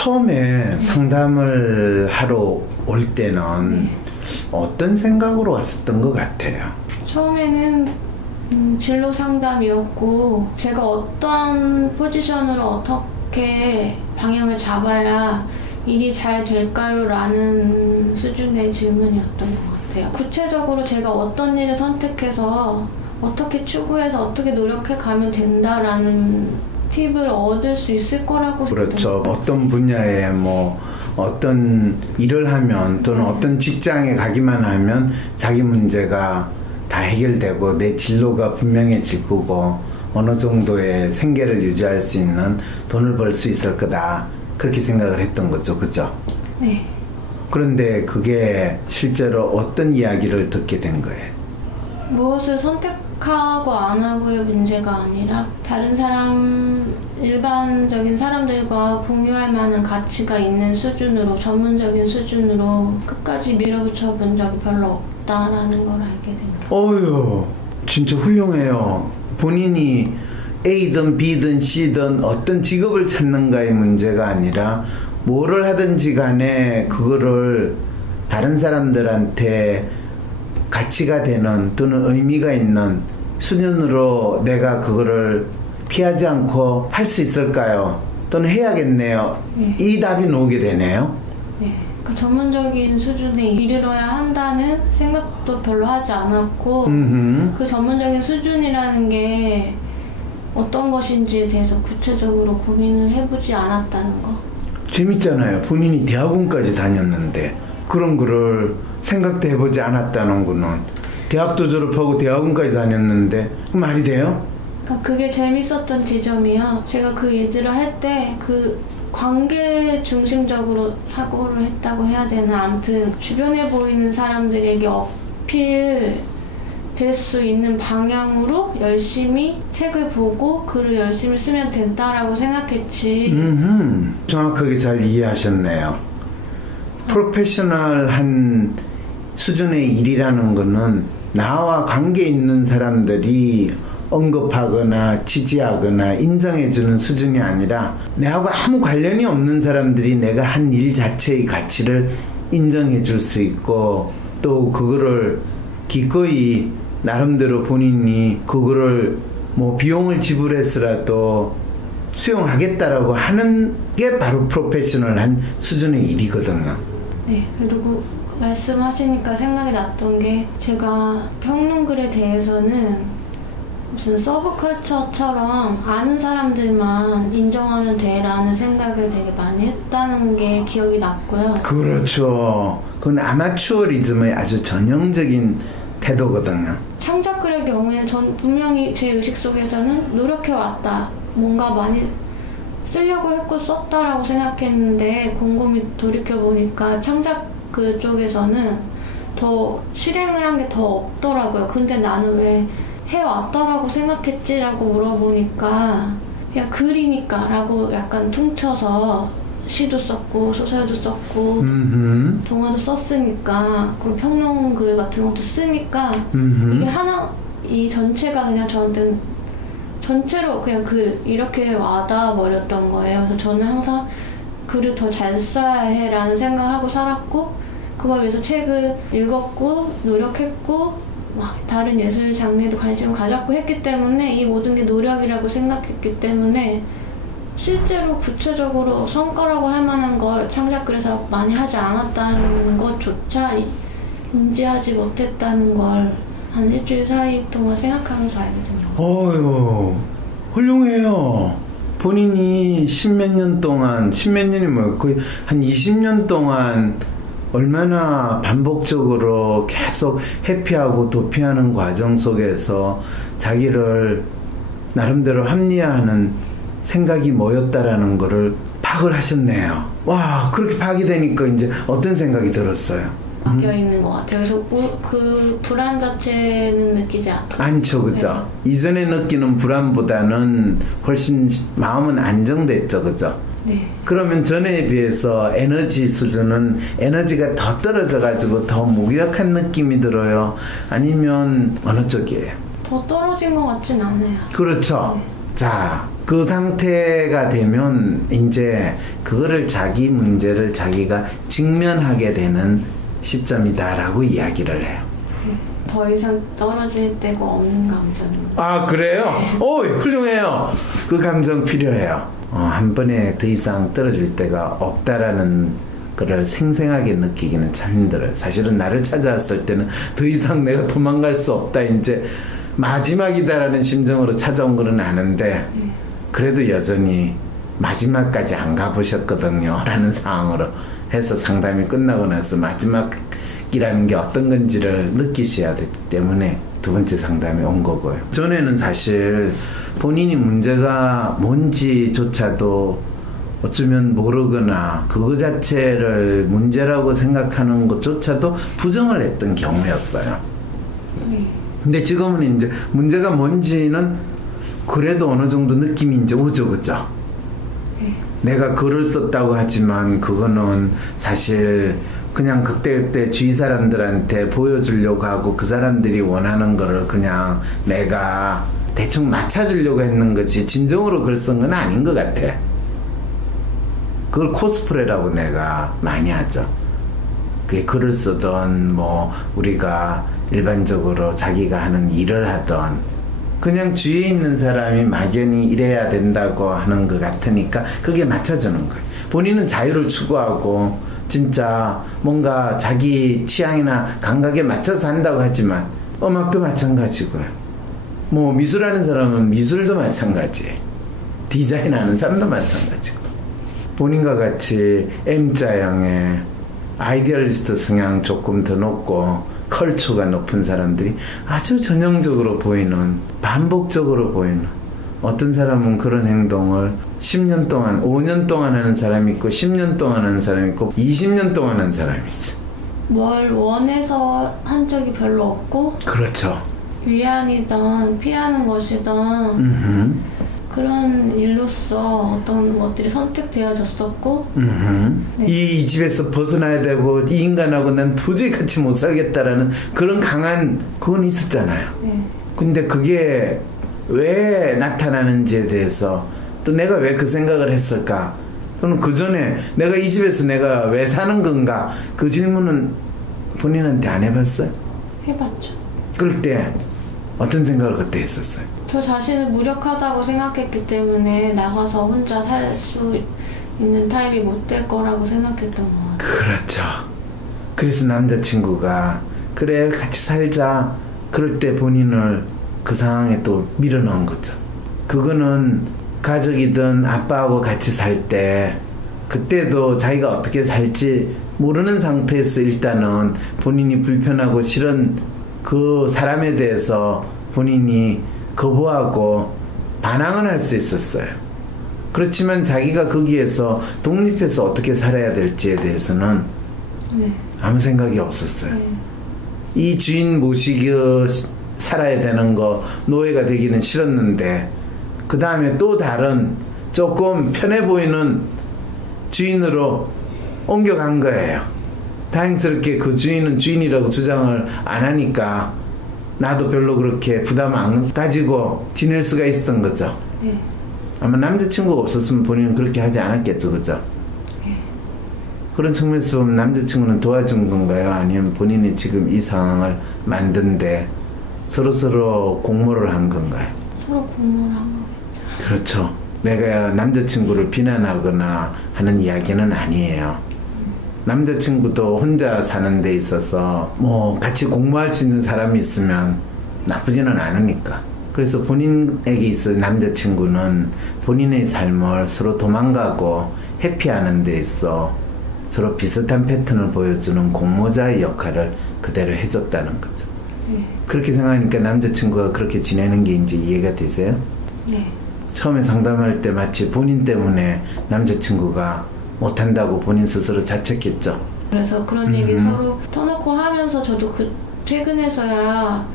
처음에 상담을 하러 올 때는 어떤 생각으로 왔었던 것 같아요? 처음에는 진로 상담이었고 제가 어떤 포지션으로 어떻게 방향을 잡아야 일이 잘 될까요? 라는 수준의 질문이었던 것 같아요. 구체적으로 제가 어떤 일을 선택해서 어떻게 추구해서 어떻게 노력해 가면 된다라는 팁을 얻을 수 있을 거라고. 그렇죠. 어떤 분야에 뭐 어떤 일을 하면 또는 어떤 직장에 가기만 하면 자기 문제가 다 해결되고 내 진로가 분명해질 거고 어느 정도의 생계를 유지할 수 있는 돈을 벌 수 있을 거다. 그렇게 생각을 했던 거죠. 그죠? 네. 그런데 그게 실제로 어떤 이야기를 듣게 된 거예요? 무엇을 선택하고 안 하고의 문제가 아니라 다른 사람, 일반적인 사람들과 공유할 만한 가치가 있는 수준으로, 전문적인 수준으로 끝까지 밀어붙여 본 적이 별로 없다라는 걸 알게 된 거예요. 어휴, 진짜 훌륭해요. 본인이 A든 B든 C든 어떤 직업을 찾는가의 문제가 아니라 뭐를 하든지 간에 그거를 다른 사람들한테 가치가 되는 또는 의미가 있는 수준으로 내가 그거를 피하지 않고 할 수 있을까요? 또는 해야겠네요. 네. 이 답이 나오게 되네요. 네. 그 전문적인 수준에 이르러야 한다는 생각도 별로 하지 않았고 그 전문적인 수준이라는 게 어떤 것인지에 대해서 구체적으로 고민을 해보지 않았다는 거. 재밌잖아요. 본인이 대학원까지 다녔는데 그런 거를 생각도 해보지 않았다는 거는 대학도 졸업하고 대학원까지 다녔는데 그 말이 돼요? 그게 재밌었던 지점이요. 제가 그 일들을 할 때 그 관계 중심적으로 사고를 했다고 해야 되나, 아무튼 주변에 보이는 사람들에게 어필 될 수 있는 방향으로 열심히 책을 보고 글을 열심히 쓰면 된다라고 생각했지. 정확하게 잘 이해하셨네요. 프로페셔널한 수준의 일이라는 거는 나와 관계 있는 사람들이 언급하거나 지지하거나 인정해주는 수준이 아니라 내하고 아무 관련이 없는 사람들이 내가 한 일 자체의 가치를 인정해줄 수 있고 또 그거를 기꺼이 나름대로 본인이 그거를 뭐 비용을 지불해서라도 수용하겠다라고 하는 게 바로 프로페셔널한 수준의 일이거든요. 네, 그리고 말씀하시니까 생각이 났던 게 제가 평론글에 대해서는 무슨 서브컬처처럼 아는 사람들만 인정하면 돼라는 생각을 되게 많이 했다는 게 기억이 났고요. 그렇죠. 그건 아마추어리즘의 아주 전형적인 태도거든요. 창작글의 경우에는 전 분명히 제 의식 속에서는 노력해왔다. 뭔가 많이 쓰려고 했고 썼다라고 생각했는데 곰곰이 돌이켜보니까 창작글 쪽에서는 더 실행을 한 게 더 없더라고요. 근데 나는 왜 해왔다라고 생각했지라고 물어보니까 그냥 글이니까 라고 약간 퉁쳐서 시도 썼고 소설도 썼고 동화도 썼으니까 그리고 평론글 같은 것도 쓰니까 이게 하나 이 전체가 그냥 저한테는 전체로 그냥 글 이렇게 와닿아 버렸던 거예요. 그래서 저는 항상 글을 더 잘 써야 해 라는 생각을 하고 살았고 그걸 위해서 책을 읽었고 노력했고 막 다른 예술 장르에도 관심을 가졌고 했기 때문에 이 모든 게 노력이라고 생각했기 때문에 실제로 구체적으로 성과라고 할 만한 걸 창작글에서 많이 하지 않았다는 것조차 인지하지 못했다는 걸 한 일주일 사이 동안 생각하면서 알게 됩니다. 어휴, 훌륭해요. 본인이 십몇 년 동안, 십몇 년이 뭐예요? 거의 한 20년 동안 얼마나 반복적으로 계속 회피하고 도피하는 과정 속에서 자기를 나름대로 합리화하는 생각이 모였다라는 거를 파악을 하셨네요. 와, 그렇게 파악이 되니까 이제 어떤 생각이 들었어요? 바뀌어 있는 것 같아요. 그래서 그 불안 자체는 느끼지 않죠, 그죠? 네. 이전에 느끼는 불안보다는 훨씬 마음은 안정됐죠, 그죠? 네. 그러면 전에 비해서 에너지 수준은 에너지가 더 떨어져가지고 더 무기력한 느낌이 들어요? 아니면 어느 쪽이에요? 더 떨어진 것 같진 않아요. 그렇죠. 네. 자, 그 상태가 되면 이제 그거를 자기 문제를 자기가 직면하게 되는 시점이다라고 이야기를 해요. 네. 더 이상 떨어질 데가 없는 감정입니다. 아 그래요? 오 훌륭해요. 그 감정 필요해요. 한 번에 더 이상 떨어질 데가 없다라는 그걸 생생하게 느끼기는 참 힘들어요. 사실은 나를 찾아왔을 때는 더 이상 내가 도망갈 수 없다, 이제 마지막이다라는 심정으로 찾아온 거는 아는데 그래도 여전히 마지막까지 안 가보셨거든요 라는 상황으로 해서 상담이 끝나고 나서 마지막이라는 게 어떤 건지를 느끼셔야 되기 때문에 두 번째 상담에 온 거고요. 전에는 사실 본인이 문제가 뭔지조차도 어쩌면 모르거나 그거 자체를 문제라고 생각하는 것조차도 부정을 했던 경우였어요. 근데 지금은 이제 문제가 뭔지는 그래도 어느 정도 느낌이 이제 오죠, 그죠? 내가 글을 썼다고 하지만 그거는 사실 그냥 그때그때 주위 사람들한테 보여주려고 하고 그 사람들이 원하는 거를 그냥 내가 대충 맞춰주려고 했는 거지 진정으로 글 쓴 건 아닌 것 같아. 그걸 코스프레라고 내가 많이 하죠. 그게 글을 쓰던 뭐 우리가 일반적으로 자기가 하는 일을 하던 그냥 주위에 있는 사람이 막연히 이래야 된다고 하는 것 같으니까 그게 맞춰주는 거예요. 본인은 자유를 추구하고 진짜 뭔가 자기 취향이나 감각에 맞춰서 한다고 하지만 음악도 마찬가지고요. 뭐 미술하는 사람은 미술도 마찬가지, 디자인하는 사람도 마찬가지고, 본인과 같이 M자형의 아이디얼리스트 성향 조금 더 높고 컬처가 높은 사람들이 아주 전형적으로 보이는, 반복적으로 보이는, 어떤 사람은 그런 행동을 10년 동안, 5년 동안 하는 사람이 있고 10년 동안 하는 사람이 있고 20년 동안 하는 사람이 있어. 뭘 원해서 한 적이 별로 없고, 그렇죠. 위안이든 피하는 것이든 그런 일로서 어떤 것들이 선택되어졌었고, 네. 이 집에서 벗어나야 되고 이 인간하고 난 도저히 같이 못 살겠다라는 그런 강한 그건 있었잖아요. 네. 근데 그게 왜 나타나는지에 대해서 또 내가 왜 그 생각을 했을까, 또는 그 전에 내가 이 집에서 내가 왜 사는 건가, 그 질문은 본인한테 안 해봤어요? 해봤죠. 그럴 때 어떤 생각을 그때 했었어요? 저 자신을 무력하다고 생각했기 때문에 나가서 혼자 살 수 있는 타입이 못 될 거라고 생각했던 것 같아요. 그렇죠. 그래서 남자친구가 그래 같이 살자 그럴 때 본인을 그 상황에 또 밀어넣은 거죠. 그거는 가족이든 아빠하고 같이 살 때 그때도 자기가 어떻게 살지 모르는 상태에서 일단은 본인이 불편하고 싫은 그 사람에 대해서 본인이 거부하고 반항을 할 수 있었어요. 그렇지만 자기가 거기에서 독립해서 어떻게 살아야 될지에 대해서는 아무 생각이 없었어요. 이 주인 모시고 살아야 되는 거, 노예가 되기는 싫었는데 그 다음에 또 다른 조금 편해 보이는 주인으로 옮겨간 거예요. 다행스럽게 그 주인은 주인이라고 주장을 안 하니까 나도 별로 그렇게 부담 안 가지고 지낼 수가 있었던 거죠. 네. 아마 남자친구가 없었으면 본인은 그렇게 하지 않았겠죠, 그죠? 네. 그런 측면에서 보면 남자친구는 도와준 건가요? 아니면 본인이 지금 이 상황을 만든데 서로 공모를 한 건가요? 서로 공모를 한 거겠죠. 그렇죠. 내가 남자친구를 비난하거나 하는 이야기는 아니에요. 남자친구도 혼자 사는 데 있어서 뭐 같이 공부할 수 있는 사람이 있으면 나쁘지는 않으니까. 그래서 본인에게 있어 남자친구는 본인의 삶을 서로 도망가고 회피하는 데 있어 서로 비슷한 패턴을 보여주는 공모자의 역할을 그대로 해줬다는 거죠. 그렇게 생각하니까 남자친구가 그렇게 지내는 게 이제 이해가 되세요? 네. 처음에 상담할 때 마치 본인 때문에 남자친구가 못한다고 본인 스스로 자책했죠. 그래서 그런 얘기 서로 터놓고 하면서 저도 그 최근에서야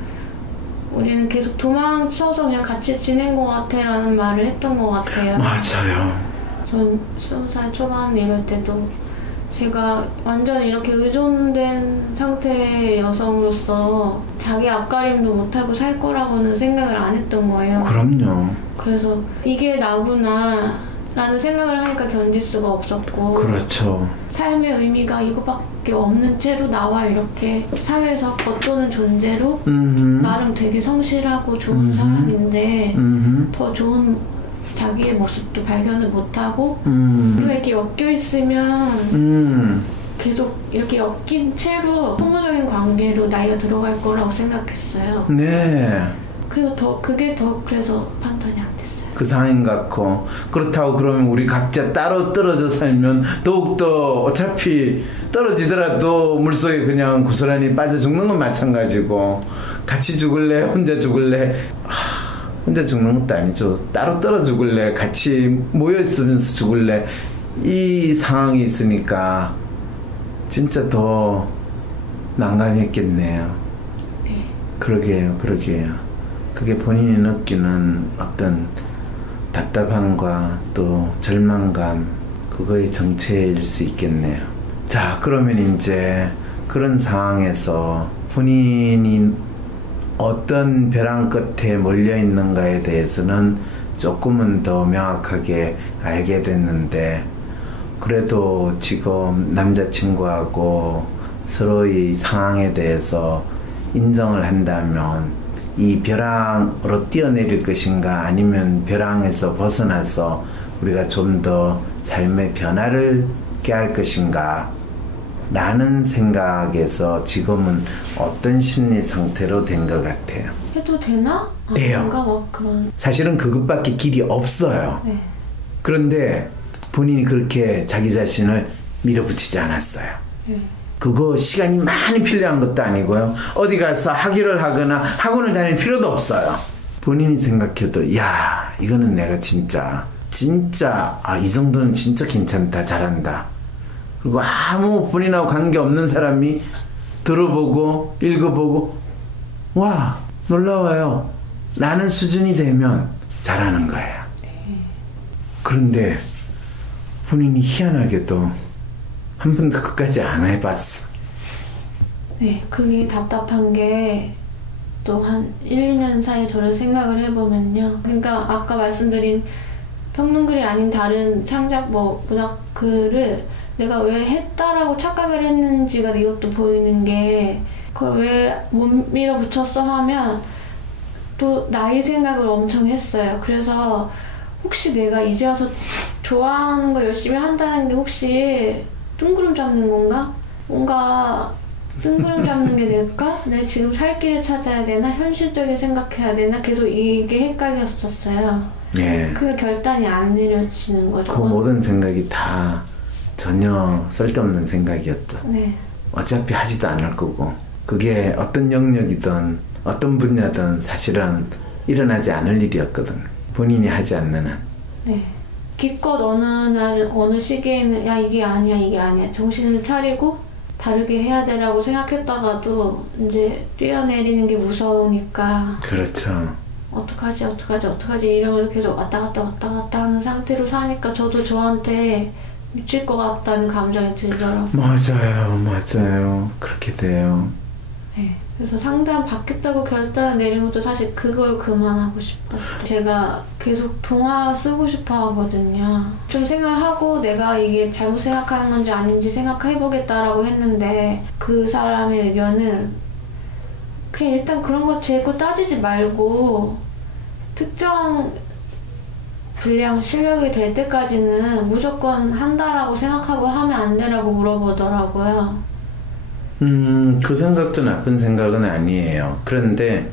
우리는 계속 도망쳐서 그냥 같이 지낸 것 같아 라는 말을 했던 것 같아요. 맞아요. 전 20살 초반 이럴 때도 제가 완전 이렇게 의존된 상태의 여성으로서 자기 앞가림도 못하고 살 거라고는 생각을 안 했던 거예요. 그럼요. 그래서 이게 나구나 라는 생각을 하니까 견딜 수가 없었고, 그렇죠. 삶의 의미가 이거밖에 없는 채로 나와 이렇게 사회에서 겉도는 존재로 나름 되게 성실하고 좋은 사람인데 더 좋은 자기의 모습도 발견을 못하고 우리가 이렇게 엮여 있으면 계속 이렇게 엮인 채로 소모적인 관계로 나이가 들어갈 거라고 생각했어요. 네. 그래서 그래서 판단이 안 됐어요. 그 상황 같고, 그렇다고 그러면 우리 각자 따로 떨어져 살면 더욱더 어차피 떨어지더라도 물속에 그냥 고스란히 빠져 죽는 건 마찬가지고, 같이 죽을래 혼자 죽을래, 혼자 죽는 것도 아니죠. 따로 떨어 죽을래 같이 모여 있으면서 죽을래, 이 상황이 있으니까 진짜 더 난감했겠네요. 네. 그러게요. 그게 본인이 느끼는 어떤 답답함과 또 절망감, 그거의 정체일 수 있겠네요. 자, 그러면 이제 그런 상황에서 본인이 어떤 벼랑 끝에 몰려 있는가에 대해서는 조금은 더 명확하게 알게 됐는데, 그래도 지금 남자친구하고 서로의 상황에 대해서 인정을 한다면 이 벼랑으로 뛰어내릴 것인가, 아니면 벼랑에서 벗어나서 우리가 좀 더 삶의 변화를 꾀할 것인가 라는 생각에서 지금은 어떤 심리 상태로 된 것 같아요? 해도 되나? 돼요. 뭔가 뭐 그런. 사실은 그것밖에 길이 없어요. 네. 그런데 본인이 그렇게 자기 자신을 밀어붙이지 않았어요. 네. 그거 시간이 많이 필요한 것도 아니고요. 어디 가서 학위를 하거나 학원을 다닐 필요도 없어요. 본인이 생각해도 야, 이거는 내가 진짜 이 정도는 진짜 괜찮다, 잘한다. 그리고 아무 본인하고 관계없는 사람이 들어보고 읽어보고 와, 놀라워요 라는 수준이 되면 잘하는 거예요. 그런데 본인이 희한하게도 한 번도 그까지 안 해봤어. 네, 그게 답답한 게 또 한 1, 2년 사이에 저를 생각을 해보면요. 그러니까 아까 말씀드린 평론글이 아닌 다른 창작 문학글을 내가 왜 했다라고 착각을 했는지가 이것도 보이는 게, 그걸 왜 못 밀어붙였어 하면 또 나이 생각을 엄청 했어요. 그래서 혹시 내가 이제 와서 좋아하는 걸 열심히 한다는 게 혹시 뜬구름 잡는 건가? 뭔가 뜬구름 잡는 게 될까? 내가 지금 살 길을 찾아야 되나? 현실적인 생각해야 되나? 계속 이게 헷갈렸었어요. 예. 그 결단이 안 내려지는 거죠. 그 모든 생각이 다 전혀 쓸데없는 생각이었죠. 네. 어차피 하지도 않을 거고, 그게 어떤 영역이든 어떤 분야든 사실은 일어나지 않을 일이었거든. 본인이 하지 않는 한. 네. 기껏 어느 시기에는 야 이게 아니야 정신을 차리고 다르게 해야 되라고 생각했다가도 이제 뛰어내리는 게 무서우니까 그렇죠. 어떡하지 이러면서 계속 왔다 갔다 하는 상태로 사니까 저도 저한테 미칠 것 같다는 감정이 들더라고요. 맞아요. 그렇게 돼요. 네. 그래서 상담 받겠다고 결단을 내린 것도 사실 그걸 그만하고 싶어요. 제가 계속 동화 쓰고 싶어 하거든요. 좀 생각하고 내가 이게 잘못 생각하는 건지 아닌지 생각해보겠다라고 했는데, 그 사람의 의견은 그냥 일단 그런 거 재고 따지지 말고 특정 분량 실력이 될 때까지는 무조건 한다라고 생각하고 하면 안 되라고 물어보더라고요. 그 생각도 나쁜 생각은 아니에요. 그런데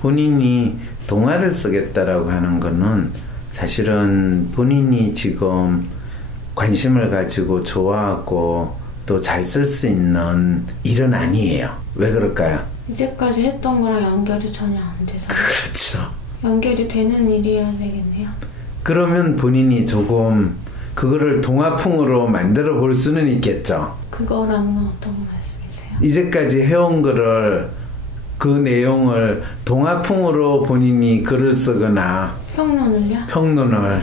본인이 동화를 쓰겠다라고 하는 거는 사실은 본인이 지금 관심을 가지고 좋아하고 또 잘 쓸 수 있는 일은 아니에요. 왜 그럴까요? 이제까지 했던 거랑 연결이 전혀 안 돼서. 그렇죠. 연결이 되는 일이어야 되겠네요. 그러면 본인이 조금 그거를 동화풍으로 만들어 볼 수는 있겠죠. 그거라는 건 어떤 말씀이세요? 이제까지 해온 거를, 그 내용을 동화풍으로 본인이 글을 쓰거나 평론을요? 평론을,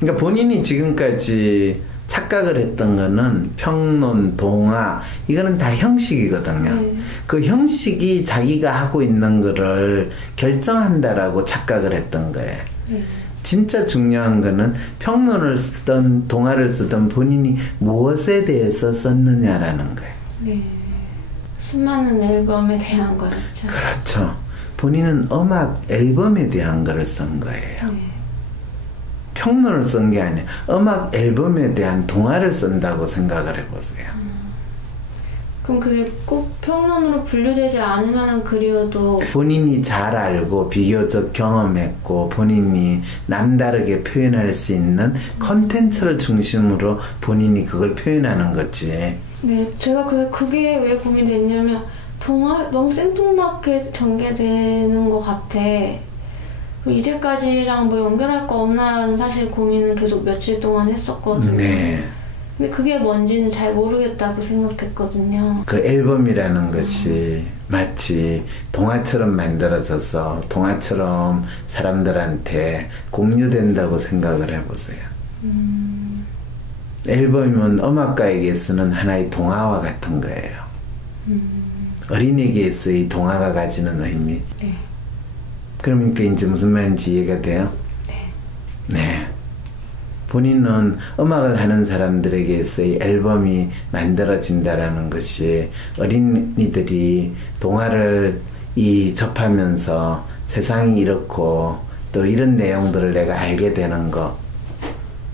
그러니까 본인이 지금까지 착각을 했던 거는 평론, 동화 이거는 다 형식이거든요. 그 형식이 자기가 하고 있는 거를 결정한다라고 착각을 했던 거예요. 진짜 중요한 거는 평론을 쓰든 동화를 쓰든 본인이 무엇에 대해서 썼느냐라는 거예요. 네. 수많은 앨범에 대한 거였죠. 그렇죠. 본인은 음악 앨범에 대한 거를 쓴 거예요. 네. 평론을 쓴 게 아니에요. 음악 앨범에 대한 동화를 쓴다고 생각을 해보세요. 그럼 그게 꼭 평론으로 분류되지 않을 만한 글이어도 본인이 잘 알고 비교적 경험했고 본인이 남다르게 표현할 수 있는 컨텐츠를 중심으로 본인이 그걸 표현하는 거지. 네, 제가 그게 왜 고민됐냐면 동화 너무 생뚱맞게 전개되는 것 같아. 이제까지랑 뭐 연결할 거 없나라는 사실 고민은 계속 며칠 동안 했었거든요. 네. 근데 그게 뭔지는 잘 모르겠다고 생각했거든요. 그 앨범이라는 것이 마치 동화처럼 만들어져서 동화처럼 사람들한테 공유된다고 생각을 해보세요. 앨범은 음악가에게서는 하나의 동화와 같은 거예요. 어린이에게서의 동화가 가지는 의미. 네. 그러니까 이제 무슨 말인지 이해가 돼요? 네. 네. 본인은 음악을 하는 사람들에게서의 앨범이 만들어진다라는 것이 어린이들이 동화를 접하면서 세상이 이렇고 또 이런 내용들을 내가 알게 되는 거.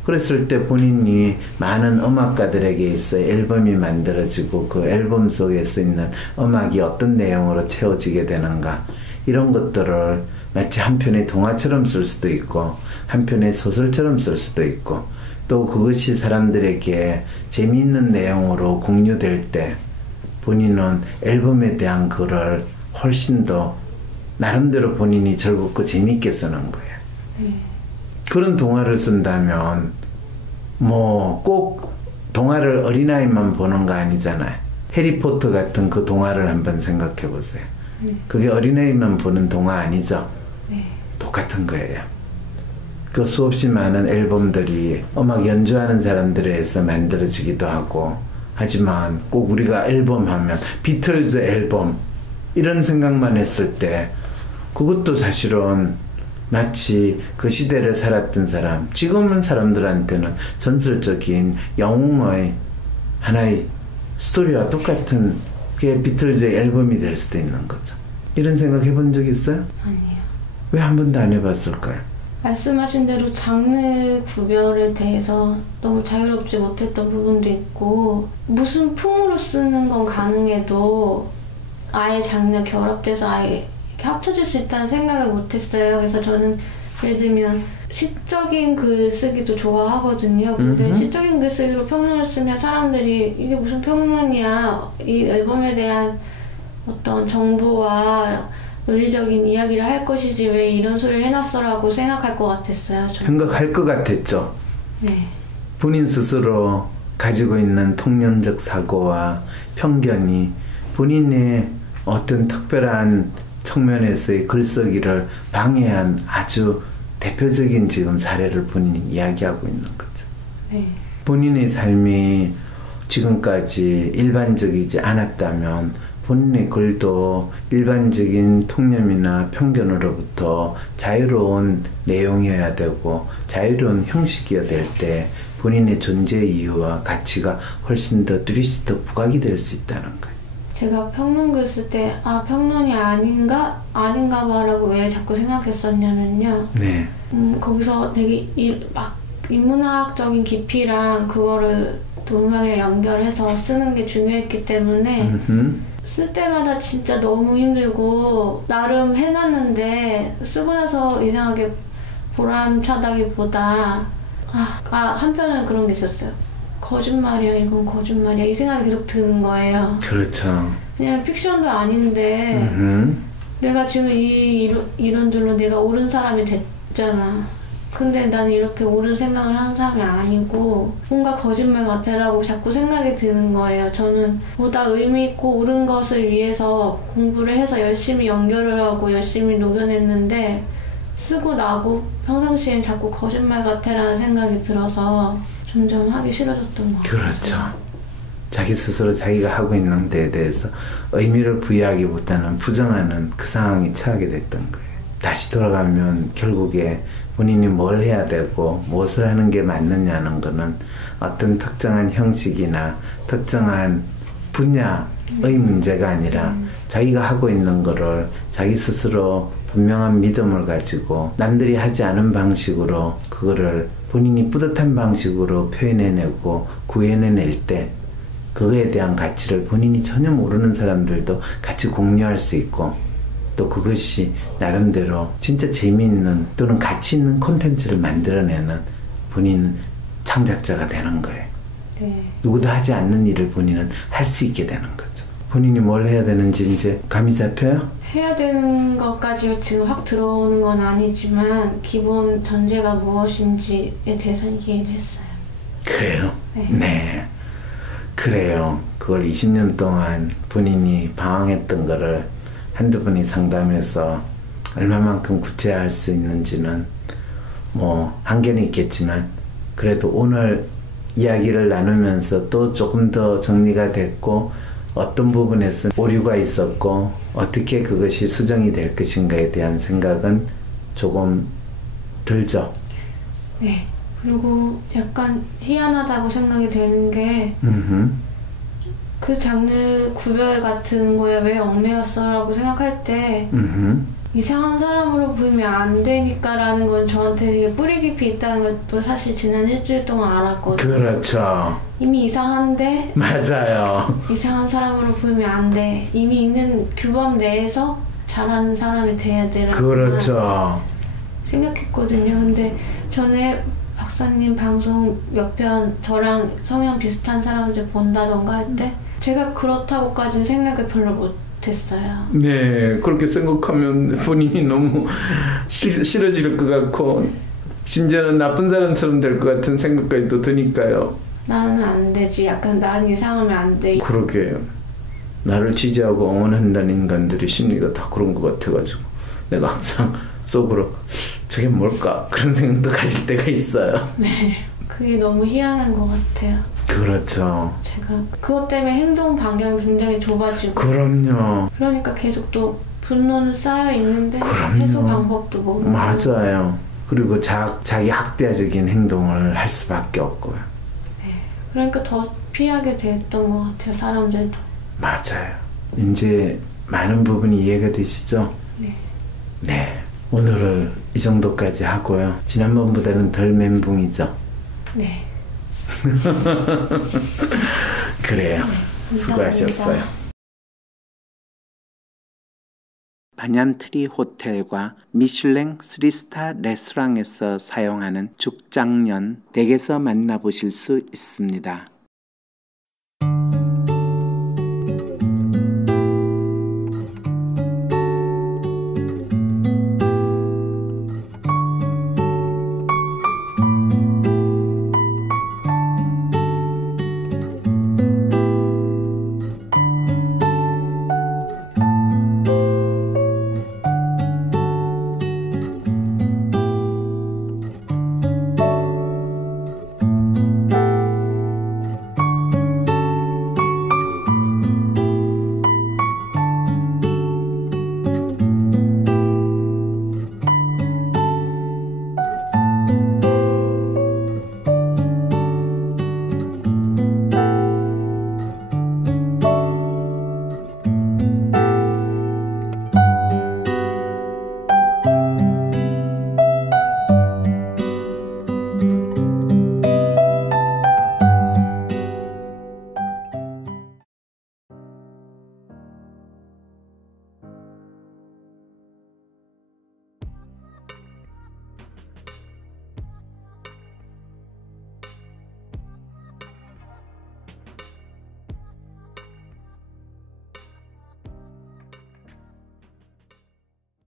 그랬을 때 본인이 많은 음악가들에게 있어 앨범이 만들어지고 그 앨범 속에 있는 음악이 어떤 내용으로 채워지게 되는가. 이런 것들을 마치 한편의 동화처럼 쓸 수도 있고 한편의 소설처럼 쓸 수도 있고 또 그것이 사람들에게 재미있는 내용으로 공유될 때 본인은 앨범에 대한 글을 훨씬 더 나름대로 본인이 즐겁고 재미있게 쓰는 거예요. 그런 동화를 쓴다면 뭐 꼭 동화를 어린아이만 보는 거 아니잖아요. 해리포터 같은 그 동화를 한번 생각해 보세요. 그게 어린아이만 보는 동화 아니죠? 네. 똑같은 거예요. 그 수없이 많은 앨범들이 음악 연주하는 사람들에 의해서 만들어지기도 하고 하지만 꼭 우리가 앨범 하면 비틀즈 앨범 이런 생각만 했을 때 그것도 사실은 마치 그 시대를 살았던 사람 지금은 사람들한테는 전설적인 영웅의 하나의 스토리와 똑같은 게 비틀즈의 앨범이 될 수도 있는 거죠. 이런 생각 해본 적 있어요? 아니요. 왜 한 번도 안 해봤을까요? 말씀하신 대로 장르 구별에 대해서 너무 자유롭지 못했던 부분도 있고 무슨 풍으로 쓰는 건 가능해도 아예 장르 결합돼서 아예 이렇게 합쳐질 수 있다는 생각을 못했어요. 그래서 저는 예를 들면 시적인 글 쓰기도 좋아하거든요. 근데 시적인 글 쓰기로 평론을 쓰면 사람들이 이게 무슨 평론이야. 이 앨범에 대한 어떤 정보와 논리적인 이야기를 할 것이지 왜 이런 소리를 해놨어라고 생각할 것 같았어요. 저는. 생각할 것 같았죠. 네. 본인 스스로 가지고 있는 통념적 사고와 편견이 본인의 어떤 특별한 측면에서의 글쓰기를 방해한 아주 대표적인 지금 사례를 본인이 이야기하고 있는 거죠. 네. 본인의 삶이 지금까지 일반적이지 않았다면 본인의 글도 일반적인 통념이나 편견으로부터 자유로운 내용이어야 되고 자유로운 형식이어야 될 때 본인의 존재 이유와 가치가 훨씬 더 뚜렷이 더 부각이 될 수 있다는 거예요. 제가 평론글 쓸 때 평론이 아닌가 봐라고 왜 자꾸 생각했었냐면요. 네. 거기서 되게 막 인문학적인 깊이랑 그거를 또 음악이랑 연결해서 쓰는 게 중요했기 때문에 쓸 때마다 진짜 너무 힘들고 나름 해놨는데 쓰고 나서 이상하게 보람차다기보다 한편으로는 그런 게 있었어요. 거짓말이야, 이건 거짓말이야 이 생각이 계속 드는 거예요. 그렇죠. 그냥 픽션도 아닌데 내가 지금 이 이론들로 내가 옳은 사람이 됐잖아. 근데 난 이렇게 옳은 생각을 하는 사람이 아니고 뭔가 거짓말 같아라고 자꾸 생각이 드는 거예요. 저는 보다 의미 있고 옳은 것을 위해서 공부를 해서 열심히 연결을 하고 열심히 녹여냈는데 쓰고 나고 평상시엔 자꾸 거짓말 같아라는 생각이 들어서 점점 하기 싫어졌던 것 같아요. 그렇죠. 자기 스스로 자기가 하고 있는 데에 대해서 의미를 부여하기보다는 부정하는 그 상황에 처하게 됐던 거예요. 다시 돌아가면 결국에 본인이 뭘 해야 되고 무엇을 하는 게 맞느냐는 거는 어떤 특정한 형식이나 특정한 분야의 문제가 아니라 자기가 하고 있는 거를 자기 스스로 분명한 믿음을 가지고 남들이 하지 않은 방식으로 그거를 본인이 뿌듯한 방식으로 표현해내고 구현해낼 때 그거에 대한 가치를 본인이 전혀 모르는 사람들도 같이 공유할 수 있고 또 그것이 나름대로 진짜 재미있는 또는 가치 있는 콘텐츠를 만들어내는 본인은 창작자가 되는 거예요. 네. 누구도 하지 않는 일을 본인은 할 수 있게 되는 거죠. 본인이 뭘 해야 되는지 이제 감이 잡혀요? 해야 되는 것까지 지금 확 들어오는 건 아니지만 기본 전제가 무엇인지에 대해서는 이해를 했어요. 그래요? 네. 네. 그래요. 그걸 20년 동안 본인이 방황했던 거를 한두 분이 상담해서 얼마만큼 구체화할 수 있는지는 뭐 한계는 있겠지만 그래도 오늘 이야기를 나누면서 또 조금 더 정리가 됐고 어떤 부분에서 오류가 있었고 어떻게 그것이 수정이 될 것인가에 대한 생각은 조금 들죠. 네. 그리고 약간 희한하다고 생각이 되는 게 그 장르 구별 같은 거에 왜 얽매였어라고 생각할 때 이상한 사람으로 보이면 안 되니까라는 건 저한테 되게 뿌리 깊이 있다는 것도 사실 지난 일주일 동안 알았거든요. 그렇죠. 이미 이상한데 맞아요. 이상한 사람으로 보이면 안 돼. 이미 있는 규범 내에서 잘하는 사람이 돼야 되라고 그렇죠. 생각했거든요. 근데 전에 박사님 방송 몇 편 저랑 성향 비슷한 사람들 본다던가 할 때 제가 그렇다고까지는 생각을 별로 못했어요. 네, 그렇게 생각하면 본인이 너무 싫어질 것 같고 진짜는 나쁜 사람처럼 될 것 같은 생각까지 또 드니까요. 나는 안 되지. 약간 난 이상하면 안 돼. 그러게요. 나를 지지하고 응원한다는 인간들의 심리가 다 그런 것 같아가지고 내가 항상 속으로 저게 뭘까? 그런 생각도 가질 때가 있어요. 네. 그게 너무 희한한 것 같아요. 그렇죠. 제가 그것 때문에 행동 반경이 굉장히 좁아지고 그럼요. 그러니까 계속 또 분노는 쌓여 있는데 그럼요. 해소 방법도 모르고 맞아요. 그리고 자기 학대적인 행동을 할 수밖에 없고요. 네. 그러니까 더 피하게 됐던 것 같아요. 사람들도. 맞아요. 이제 많은 부분이 이해가 되시죠? 네. 네. 오늘은 이 정도까지 하고요. 지난번보다는 덜 멘붕이죠? 네. 그래요. 네, 수고하셨어요. 반얀트리 호텔과 미슐랭 3스타 레스토랑에서 사용하는 죽장면 댁에서 만나보실 수 있습니다.